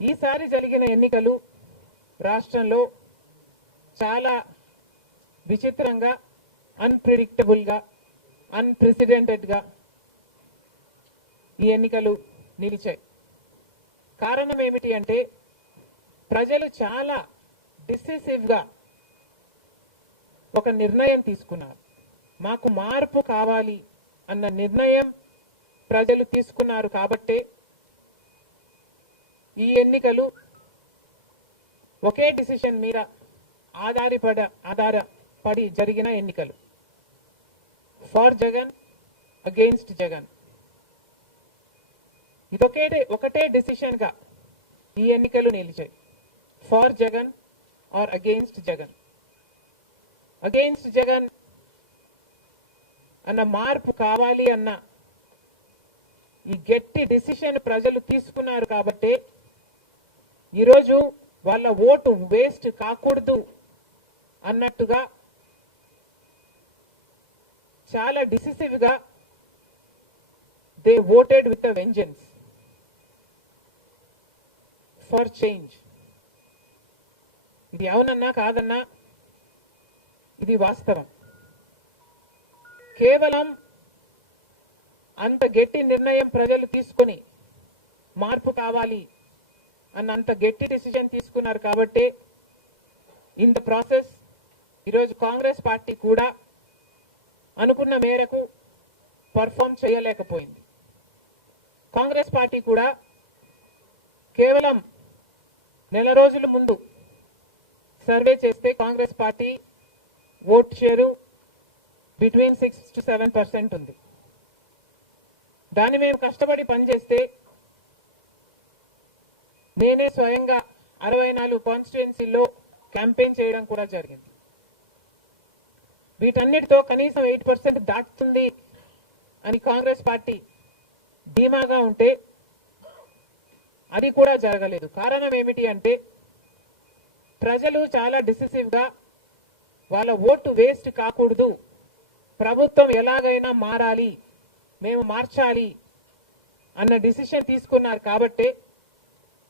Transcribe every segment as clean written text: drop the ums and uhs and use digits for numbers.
ఈసారి జరిగిన ఎన్నికలు రాష్ట్రంలో చాలా విచిత్రంగా, అన్ప్రెడిక్టబుల్ గా, అన్ప్రెసిడెంటెడ్ గా ఈ ఎన్నికలు నిలిచాయి. కారణం ఏమిటి అంటే ప్రజలు చాలా డిసిసివ్ గా ఒక నిర్ణయం తీసుకున్నారు. మాకు మార్పు కావాలి అన్న నిర్ణయం ప్రజలు తీసుకున్నారు కాబట్టే ఈ ఎన్నికలు ఒకే డిసిషన్ మీద ఆధారపడి జరిగిన ఎన్నికలు. For Jagan, against Jagan. ఒకటే డిసిషన్ గా ఈ ఎన్నికలు నిలిచాయి. For Jagan or against Jagan. Against Jagan అన్న మార్పు కావాలి అన్న ఈ గట్టి డిసిషన్ ప్రజలు తీసుకున్నారు కాబట్టి ఈరోజు వాళ్ళ ఓటు వేస్ట్ కాకూడదు అన్నట్టుగా చాలా డిసిసివ్ గా they voted with a vengeance for change. ఇది అవునన్నా కాదన్నా ఇది వాస్తవం. కేవలం అంత గట్టి నిర్ణయం ప్రజలు తీసుకొని మార్పు కావాలి అన్నంత గట్టి డిసిజన్ తీసుకున్నారు కాబట్టి ఇన్ ద ప్రాసెస్ ఈరోజు కాంగ్రెస్ పార్టీ కూడా అనుకున్న మేరకు పర్ఫామ్ చేయలేకపోయింది. కాంగ్రెస్ పార్టీ కూడా కేవలం నెల రోజుల ముందు సర్వే చేస్తే Congress party vote share between 6 to 7% ఉంది. దాన్ని మేము కష్టపడి పనిచేస్తే నేనే స్వయంగా 64 కాన్స్టిట్యుయెన్సీల్లో క్యాంపెయిన్ చేయడం కూడా జరిగింది. వీటన్నిటితో కనీసం 8% దాటుతుంది అని కాంగ్రెస్ పార్టీ ధీమాగా ఉంటే అది కూడా జరగలేదు. కారణం ఏమిటి అంటే ప్రజలు చాలా డిసిసివ్ గా వాళ్ళ ఓటు వేస్ట్ కాకూడదు, ప్రభుత్వం ఎలాగైనా మారాలి, మేము మార్చాలి అన్న డిసిషన్ తీసుకున్నారు కాబట్టి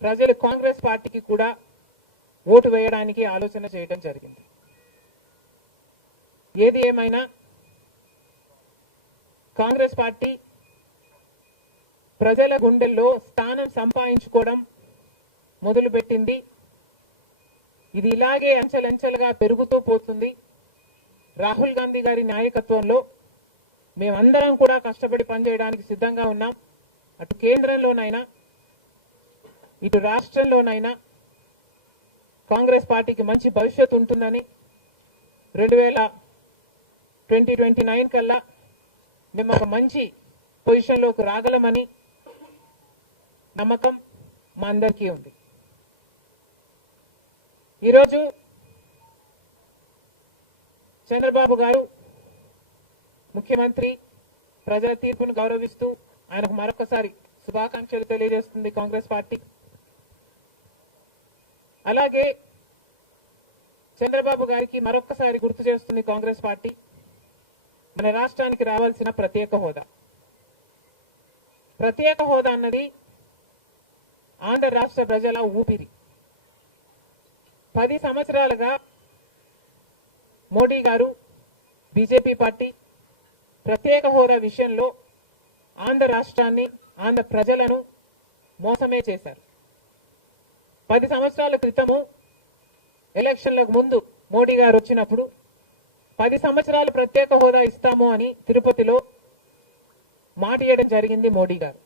ప్రజలు కాంగ్రెస్ పార్టీకి కూడా ఓటు వేయడానికి ఆలోచన చేయడం జరిగింది. ఏది ఏమైనా కాంగ్రెస్ పార్టీ ప్రజల గుండెల్లో స్థానం సంపాదించుకోవడం మొదలుపెట్టింది. ఇది ఇలాగే అంచెలంచెలుగా పెరుగుతూ పోతుంది. రాహుల్ గాంధీ గారి నాయకత్వంలో మేమందరం కూడా కష్టపడి పనిచేయడానికి సిద్ధంగా ఉన్నాం. అటు కేంద్రంలోనైనా ఇటు రాష్ట్రంలోనైనా కాంగ్రెస్ పార్టీకి మంచి భవిష్యత్తు ఉంటుందని 2029 కల్లా మేము ఒక మంచి పొజిషన్లోకి రాగలమని నమ్మకం మా అందరికీ ఉంది. ఈరోజు చంద్రబాబు గారు ముఖ్యమంత్రి ప్రజల తీర్పును గౌరవిస్తూ ఆయనకు మరొకసారి శుభాకాంక్షలు తెలియజేస్తుంది కాంగ్రెస్ పార్టీ. అలాగే చంద్రబాబు గారికి మరొకసారి గుర్తు చేస్తుంది కాంగ్రెస్ పార్టీ మన రాష్ట్రానికి రావాల్సిన ప్రత్యేక హోదా. ప్రత్యేక హోదా అన్నది ఆంధ్ర రాష్ట్ర ప్రజల ఊపిరి. 10 సంవత్సరాలుగా మోడీ గారు, బీజేపీ పార్టీ ప్రత్యేక హోదా విషయంలో ఆంధ్ర రాష్ట్రాన్ని, ఆంధ్ర ప్రజలను మోసమే చేశారు. 10 సంవత్సరాల క్రితము ఎలక్షన్లకు ముందు మోడీ గారు వచ్చినప్పుడు 10 సంవత్సరాలు ప్రత్యేక హోదా ఇస్తాము అని తిరుపతిలో మాట ఇవ్వడం జరిగింది మోడీ గారు.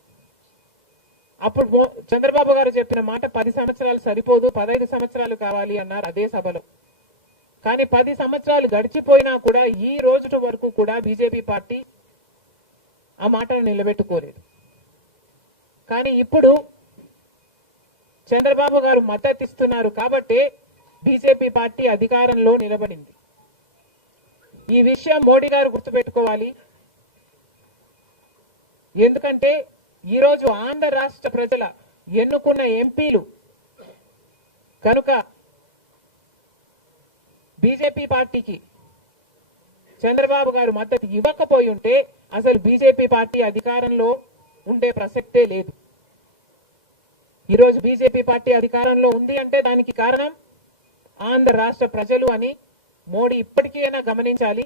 అప్పుడు చంద్రబాబు గారు చెప్పిన మాట 10 సంవత్సరాలు సరిపోదు, 15 సంవత్సరాలు కావాలి అన్నారు అదే సభలో. కానీ 10 సంవత్సరాలు గడిచిపోయినా కూడా ఈ రోజు వరకు కూడా బీజేపీ పార్టీ ఆ మాటను నిలబెట్టుకోలేదు. కానీ ఇప్పుడు చంద్రబాబు గారు మద్దతు ఇస్తున్నారు కాబట్టి బీజేపీ పార్టీ అధికారంలో నిలబడింది. ఈ విషయం మోడీ గారు గుర్తుపెట్టుకోవాలి. ఎందుకంటే ఈరోజు ఆంధ్ర రాష్ట్ర ప్రజల ఎన్నుకున్న ఎంపీలు కనుక బీజేపీ పార్టీకి చంద్రబాబు గారు మద్దతు ఇవ్వకపోయి ఉంటే అసలు బీజేపీ పార్టీ అధికారంలో ఉండే ప్రసక్తే లేదు. ఈరోజు బీజేపీ పార్టీ అధికారంలో ఉంది అంటే దానికి కారణం ఆంధ్ర రాష్ట్ర ప్రజలు అని మోడీ ఇప్పటికైనా గమనించాలి.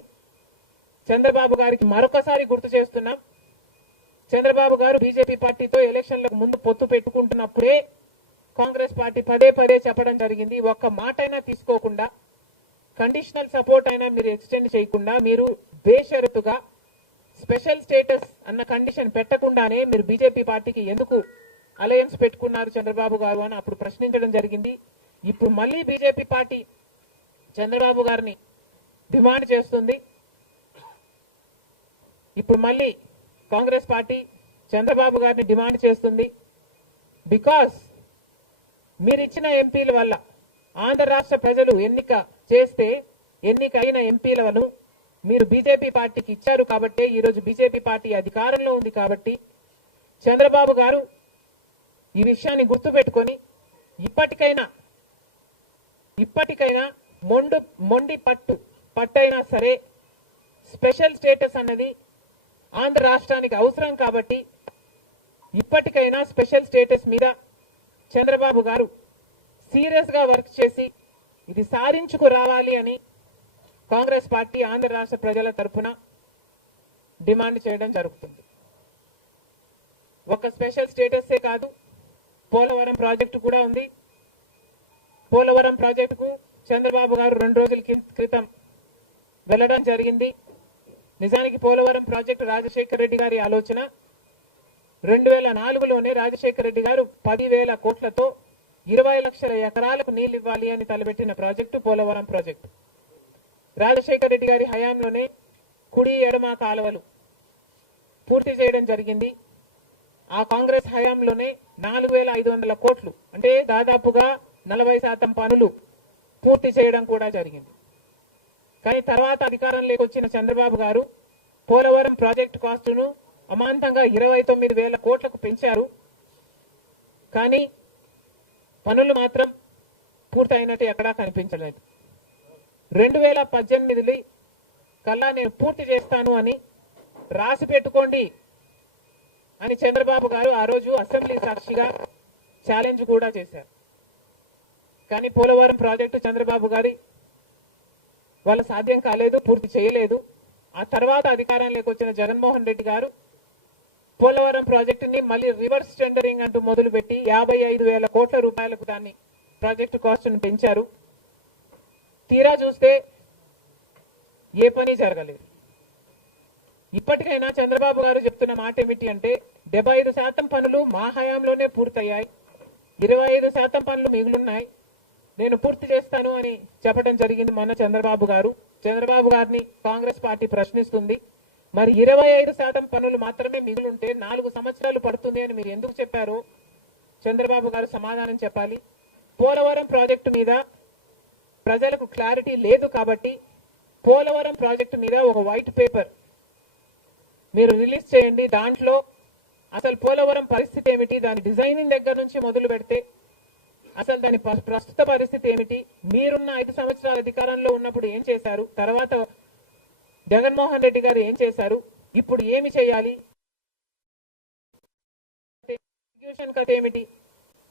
చంద్రబాబు గారికి మరొకసారి గుర్తు చేస్తున్నాం, చంద్రబాబు గారు బీజేపీ పార్టీతో ఎలక్షన్లకు ముందు పొత్తు పెట్టుకుంటున్నప్పుడే కాంగ్రెస్ పార్టీ పదే పదే చెప్పడం జరిగింది, ఒక్క మాట అయినా తీసుకోకుండా, కండిషనల్ సపోర్ట్ అయినా మీరు ఎక్స్టెండ్ చేయకుండా, మీరు బేషరతుగా స్పెషల్ స్టేటస్ అన్న కండిషన్ పెట్టకుండానే మీరు బీజేపీ పార్టీకి ఎందుకు అలయన్స్ పెట్టుకున్నారు చంద్రబాబు గారు అని అప్పుడు ప్రశ్నించడం జరిగింది. ఇప్పుడు మళ్ళీ బీజేపీ పార్టీ చంద్రబాబు గారిని డిమాండ్ చేస్తుంది. ఇప్పుడు మళ్ళీ కాంగ్రెస్ పార్టీ చంద్రబాబు గారిని డిమాండ్ చేస్తుంది. బికాస్ మీరు ఇచ్చిన ఎంపీల వల్ల ఆంధ్ర రాష్ట్ర ప్రజలు ఎన్నికైన ఎంపీలను మీరు బీజేపీ పార్టీకి ఇచ్చారు కాబట్టి, ఈరోజు బీజేపీ పార్టీ అధికారంలో ఉంది కాబట్టి చంద్రబాబు గారు ఈ విషయాన్ని గుర్తుపెట్టుకొని ఇప్పటికైనా మొండి పట్టైనా సరే స్పెషల్ స్టేటస్ అన్నది ఆంధ్ర రాష్ట్రానికి అవసరం కాబట్టి ఇప్పటికైనా స్పెషల్ స్టేటస్ మీద చంద్రబాబు గారు సీరియస్ గా వర్క్ చేసి ఇది సాధించుకు రావాలి అని కాంగ్రెస్ పార్టీ ఆంధ్ర రాష్ట్ర ప్రజల తరఫున డిమాండ్ చేయడం జరుగుతుంది. ఒక స్పెషల్ స్టేటసే కాదు, పోలవరం ప్రాజెక్టు కూడా ఉంది. పోలవరం ప్రాజెక్టుకు చంద్రబాబు గారు 2 రోజుల క్రితం వెళ్లడం జరిగింది. నిజానికి పోలవరం ప్రాజెక్టు రాజశేఖర రెడ్డి గారి ఆలోచన. 2004లోనే రాజశేఖర రెడ్డి గారు 10,000 కోట్లతో 20 లక్షల ఎకరాలకు నీళ్లు ఇవ్వాలి అని తలపెట్టిన ప్రాజెక్టు పోలవరం ప్రాజెక్టు. రాజశేఖర రెడ్డి గారి హయాంలోనే కుడి ఎడమ కాలువలు పూర్తి చేయడం జరిగింది. ఆ కాంగ్రెస్ హయాంలోనే 4,500 కోట్లు అంటే దాదాపుగా 40% పనులు పూర్తి చేయడం కూడా జరిగింది. కానీ తర్వాత అధికారంలోకి వచ్చిన చంద్రబాబు గారు పోలవరం ప్రాజెక్టు కాస్టును అమాంతంగా 29,000 కోట్లకు పెంచారు. కానీ పనులు మాత్రం పూర్తయినట్టు ఎక్కడా కనిపించలేదు. 2018 కల్లా నేను పూర్తి చేస్తాను అని రాసి పెట్టుకోండి అని చంద్రబాబు గారు ఆ రోజు అసెంబ్లీ సాక్షిగా ఛాలెంజ్ కూడా చేశారు. కానీ పోలవరం ప్రాజెక్టు చంద్రబాబు గారి వాళ్ళ సాధ్యం కాలేదు, పూర్తి చేయలేదు. ఆ తర్వాత అధికారంలోకి వచ్చిన జగన్మోహన్ రెడ్డి గారు పోలవరం ప్రాజెక్టుని మళ్ళీ రివర్స్ టెండరింగ్ అంటూ మొదలుపెట్టి 55,000 కోట్ల రూపాయలకు దాన్ని ప్రాజెక్టు కాస్ట్ను పెంచారు. తీరా చూస్తే ఏ పని జరగలేదు. ఇప్పటికైనా చంద్రబాబు గారు చెప్తున్న మాట ఏమిటి అంటే 75% పనులు మా హయాంలోనే పూర్తయ్యాయి, 25% పనులు మిగులున్నాయి, నేను పూర్తి చేస్తాను అని చెప్పడం జరిగింది మొన్న చంద్రబాబు గారు. చంద్రబాబు గారిని కాంగ్రెస్ పార్టీ ప్రశ్నిస్తుంది, మరి 25% పనులు మాత్రమే మిగులుంటే 4 సంవత్సరాలు పడుతుంది అని మీరు ఎందుకు చెప్పారో చంద్రబాబు గారు సమాధానం చెప్పాలి. పోలవరం ప్రాజెక్టు మీద ప్రజలకు క్లారిటీ లేదు కాబట్టి పోలవరం ప్రాజెక్టు మీద ఒక వైట్ పేపర్ మీరు రిలీజ్ చేయండి. దాంట్లో అసలు పోలవరం పరిస్థితి ఏమిటి, దాని డిజైనింగ్ దగ్గర నుంచి మొదలు పెడితే అసలు దాని ప్రస్తుత పరిస్థితి ఏమిటి, మీరున్న 5 సంవత్సరాల అధికారంలో ఉన్నప్పుడు ఏం చేశారు, తర్వాత జగన్మోహన్ రెడ్డి గారు ఏం చేశారు, ఇప్పుడు ఏమి చేయాలి, ఎగ్జిక్యూషన్ కథ ఏమిటి,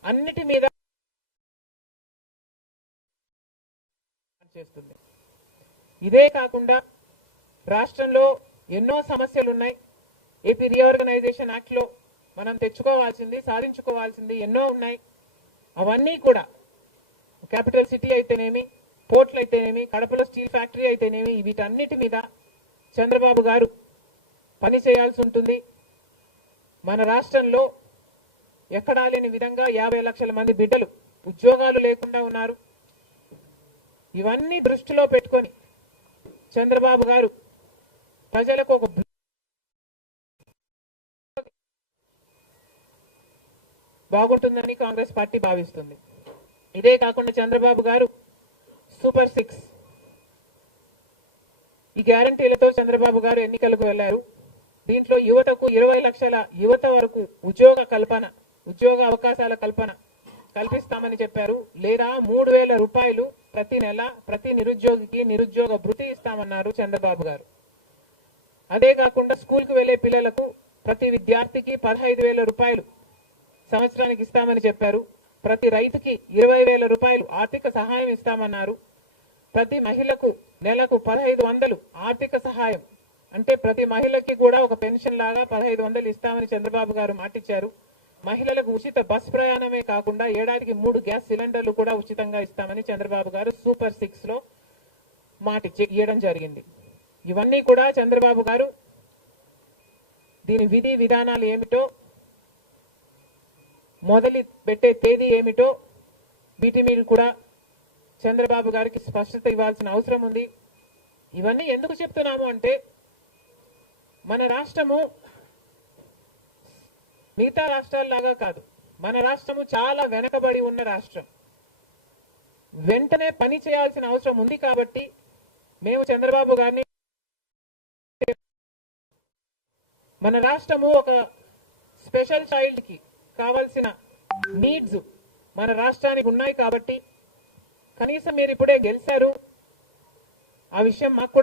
అన్నిటి మీద చేస్తుంది. ఇదే కాకుండా రాష్ట్రంలో ఎన్నో సమస్యలు ఉన్నాయి. ఏపీ రీఆర్గనైజేషన్ యాక్ట్ లో మనం తెచ్చుకోవాల్సింది, సాధించుకోవాల్సింది ఎన్నో ఉన్నాయి. అవన్నీ కూడా క్యాపిటల్ సిటీ అయితేనేమి, పోర్ట్లు అయితేనేమి, కడపలో స్టీల్ ఫ్యాక్టరీ అయితేనేమి, వీటన్నిటి మీద చంద్రబాబు గారు పని చేయాల్సి ఉంటుంది. మన రాష్ట్రంలో ఎక్కడా లేని విధంగా 50 లక్షల మంది బిడ్డలు ఉద్యోగాలు లేకుండా ఉన్నారు. ఇవన్నీ దృష్టిలో పెట్టుకొని చంద్రబాబు గారు ప్రజలకు ఒక బాగుంటుందని కాంగ్రెస్ పార్టీ భావిస్తుంది. ఇదే కాకుండా చంద్రబాబు గారు సూపర్ 6 ఈ గ్యారంటీలతో చంద్రబాబు గారు ఎన్నికలకు వెళ్లారు. దీంట్లో యువతకు 20 లక్షల యువత వరకు ఉద్యోగ అవకాశాల కల్పన కల్పిస్తామని చెప్పారు. లేదా 3,000 రూపాయలు ప్రతి నెల ప్రతి నిరుద్యోగికి నిరుద్యోగ భృతి ఇస్తామన్నారు చంద్రబాబు గారు. అదే కాకుండా స్కూల్కు వెళ్లే పిల్లలకు ప్రతి విద్యార్థికి 15,000 రూపాయలు సంవత్సరానికి ఇస్తామని చెప్పారు. ప్రతి రైతుకి 20,000 రూపాయలు ఆర్థిక సహాయం ఇస్తామన్నారు. ప్రతి మహిళకు నెలకు 1,500 ఆర్థిక సహాయం, అంటే ప్రతి మహిళకి కూడా ఒక పెన్షన్ లాగా 1,500 ఇస్తామని చంద్రబాబు గారు మాటిచ్చారు. మహిళలకు ఉచిత బస్ ప్రయాణమే కాకుండా ఏడాదికి 3 గ్యాస్ సిలిండర్లు కూడా ఉచితంగా ఇస్తామని చంద్రబాబు గారు సూపర్ 6 లో ఇవ్వడం జరిగింది. ఇవన్నీ కూడా చంద్రబాబు గారు దీని విధి విధానాలు ఏమిటో, మొదలు పెట్టే తేదీ ఏమిటో వీటి మీద కూడా చంద్రబాబు గారికి స్పష్టత ఇవ్వాల్సిన అవసరం ఉంది. ఇవన్నీ ఎందుకు చెప్తున్నాము అంటే, మన రాష్ట్రము మిగతా రాష్ట్రాల్లాగా కాదు. మన రాష్ట్రము చాలా వెనకబడి ఉన్న రాష్ట్రం. వెంటనే పని చేయాల్సిన అవసరం ఉంది కాబట్టి మేము చంద్రబాబు గారిని, మన రాష్ట్రము ఒక స్పెషల్ చైల్డ్ కి కావాల్సిన నీడ్స్ మన రాష్ట్రానికి ఉన్నాయి కాబట్టి, కనీసం మీరు ఇప్పుడే గెలిచారు, ఆ విషయం మాకు